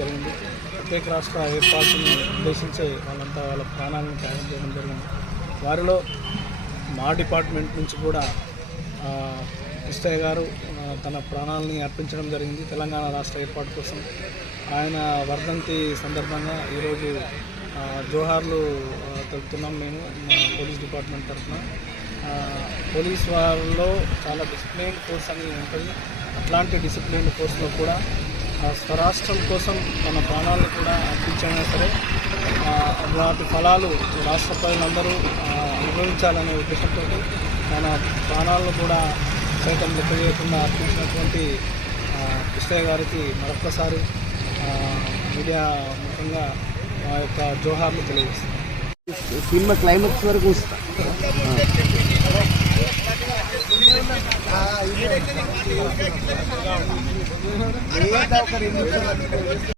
జరిగింది. ప్రత్యేక రాష్ట్ర ఏర్పాటుని ఉద్దేశించి వాళ్ళంతా వాళ్ళ ప్రాణాలను త్యాగం చేయడం జరిగింది. వారిలో మా డిపార్ట్మెంట్ నుంచి కూడా కృష్ణయ్య గారు తన ప్రాణాలని అర్పించడం జరిగింది తెలంగాణ రాష్ట్ర ఏర్పాటు కోసం. ఆయన వర్ధంతి సందర్భంగా ఈరోజు జోహార్లు తగ్గుతున్నాం తెలుపుతున్నాం మేము పోలీస్ డిపార్ట్మెంట్ తరఫున. పోలీస్ వాళ్ళలో చాలా డిసిప్లైన్ కోర్స్ అని ఉంటుంది. అట్లాంటి డిసిప్లిన్ కోర్స్లో కూడా స్వరాష్ట్రం కోసం తన ప్రాణాలను కూడా అర్పించైనా సరే ఆ, వాటి ఫలాలు రాష్ట్ర ప్రజలందరూ అనుభవించాలనే ఉద్దేశంతో తన ప్రాణాలను కూడా సైతం లెక్క చేయకుండా అర్పించినటువంటి ఆ, కృష్ణయ్య గారికి మరొక్కసారి ఆ, మీడియా ముఖంగా మా యొక్క జోహార్లు తెలియజేస్తాం సినిమా క్లైమాక్స్ వరకు వస్తా. ಆ ಇದೇ كده ಮಾತಾಡಿ ನಿಮಗೆ